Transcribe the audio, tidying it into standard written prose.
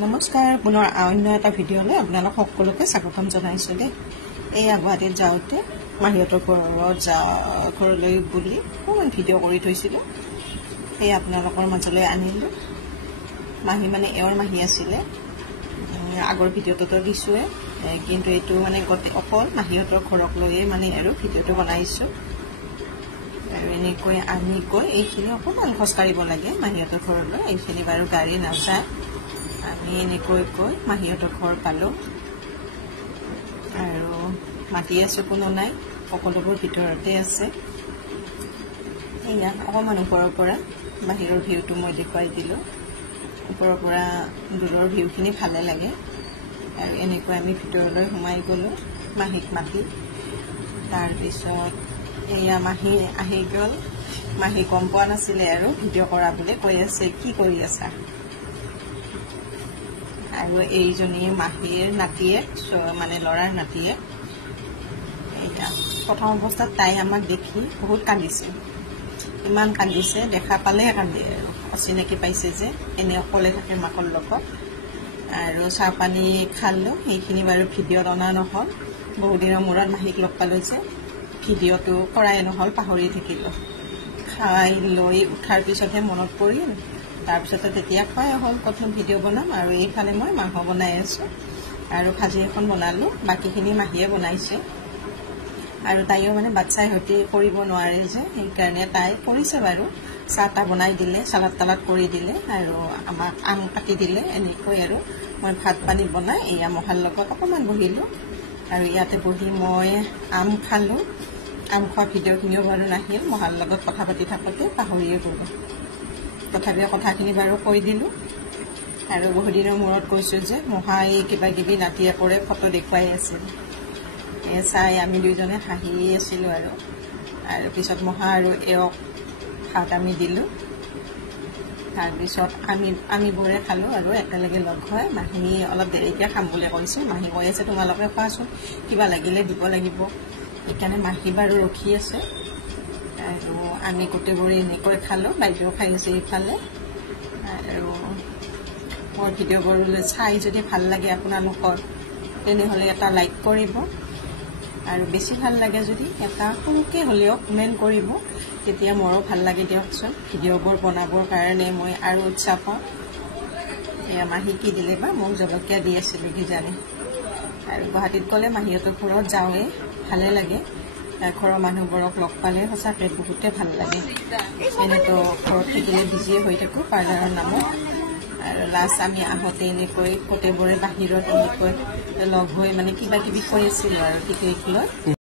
নমস্কাৰ পুনৰ অন্য এটা ভিডিঅ'লৈ আপোনালোক সকলোকে স্বাগতম জনাইছো দেই। এই গুৱাহাটীত যাওঁতে মাহীহঁতৰ ঘৰলৈ বুলি অকণমান ভিডিঅ' কৰি থৈছিলোঁ, সেই আপোনালোকৰ মাজলৈ আনিলোঁ। মাহী মানে এওঁৰ মাহী আছিলে, আগৰ ভিডিঅ'টোতো দিছোঁৱে, কিন্তু এইটো মানে অকল মাহীহঁতৰ ঘৰক লৈয়ে মানে আৰু ভিডিঅ'টো বনাইছোঁ। আৰু এনেকৈ আমি গৈ এইখিনি অকণমান খোজকাঢ়িব লাগে মাহীহঁতৰ ঘৰলৈ, এইখিনি বাৰু গাড়ী নাযায়। আমি এনেকৈ গৈ মাহীহঁতৰ ঘৰ পালোঁ আৰু মাতি আছোঁ, কোনো নাই, সকলোবোৰ ভিতৰতে আছে। এয়া অকণমান ওপৰৰ পৰা বাহিৰৰ ভিউটো মই দেখুৱাই দিলোঁ। ওপৰৰ পৰা দূৰৰ ভিউখিনি ভালে লাগে। আৰু এনেকৈ আমি ভিতৰলৈ সোমাই গ'লোঁ মাহীক মাতি। তাৰপিছত এয়া মাহী আহি গ'ল। মাহী গম পোৱা নাছিলে আৰু ভিডিঅ' কৰা বুলি, কৈ আছে কি কৰি আছা। আৰু এইজনী মাহীৰ নাতিয়েক, মানে ল'ৰাৰ নাতিয়েক। এয়া প্ৰথম অৱস্থাত তাই আমাক দেখি বহুত কান্দিছে, ইমান কান্দিছে, দেখা পালেহে কান্দে আৰু অচিনাকি পাইছে যে, এনে অকলে থাকে মাকৰ লগত। আৰু চাহ পানী খালোঁ, সেইখিনি বাৰু ভিডিঅ'ত অনা নহ'ল। বহুদিনৰ মূৰত মাহীক লগ পালোঁ যে ভিডিঅ'টো কৰাই নহ'ল, পাহৰি থাকিলোঁ। খাই লৈ উঠাৰ পিছতহে মনত পৰিল। তাৰপিছতে তেতিয়া খোৱাই হ'ল, ক'তনো ভিডিঅ' বনাম। আৰু এইফালে মই মাংস বনাই আছোঁ আৰু ভাজি এখন বনালোঁ, বাকীখিনি মাহীয়ে বনাইছে। আৰু তাইও মানে বাচ্ছাই সৈতে কৰিব নোৱাৰে যে, সেইকাৰণে তাই কৰিছে বাৰু। চাহ তাহ বনাই দিলে, চালাড তালাড কৰি দিলে আৰু আমাক আম কাটি দিলে। এনেকৈ আৰু মই ভাত পানী বনাই এয়া মহাৰ লগত অকণমান বহিলোঁ। আৰু ইয়াতে বহি মই আম খালোঁ। আম খোৱা ভিডিঅ'খিনিও বাৰু নাহিল, মহাৰ লগত কথা পাতি থাকোঁতে পাহৰিয়ে গ'লোঁ। তথাপিও কথাখিনি বাৰু কৈ দিলোঁ। আৰু বহুদিনৰ মূৰত কৈছোঁ যে মহাই কিবা কিবি নাতিয়েকৰে ফটো দেখুৱাই আছিল, চাই আমি দুইজনে হাঁহি আছিলোঁ। আৰু পিছত মহা আৰু এওঁক ভাত আমি দিলোঁ। তাৰপিছত আমিবোৰে খালোঁ আৰু একেলগে লগ হৈ। মাহী অলপ দেৰিকৈ খাম বুলি কৈছে, মাহী কৈ আছে তোমালোকে খোৱাচোন, কিবা লাগিলে দিব লাগিব। সেইকাৰণে মাহী বাৰু ৰখি আছে। আৰু আমি গোটেইবোৰে এনেকৈ খালোঁ, বাইদেউ খাই আছে ইফালে। আৰু মোৰ ভিডিঅ'বোৰ চাই যদি ভাল লাগে আপোনালোকৰ, তেনেহ'লে এটা লাইক কৰিব। আৰু বেছি ভাল লাগে যদি এটা সৰুকৈ হ'লেও কমেণ্ট কৰিব, তেতিয়া মোৰো ভাল লাগে দিয়কচোন। ভিডিঅ'বোৰ বনাবৰ কাৰণে মই আৰু উৎসাহ পাওঁ। এয়া মাহী কি দিলে বা, মোক জলকীয়া দি আছিলোঁ কিজানি। আৰু গুৱাহাটীত গ'লে মাহীহঁতৰ ঘৰত যাওঁৱেই, ভালে লাগে। ঘৰৰ মানুহবোৰক লগ পালে সঁচাকৈ বহুতে ভাল লাগে। এনেতো ঘৰত থাকিলে বিজিয়ে হৈ থাকোঁ পাৰ্লাৰৰ নামত। আৰু লাষ্ট আমি আহোঁতে এনেকৈ গোটেইবোৰে বাহিৰত এনেকৈ লগ হৈ মানে কিবা কিবি কৈ আছিলোঁ আৰু টিকেট লৈ।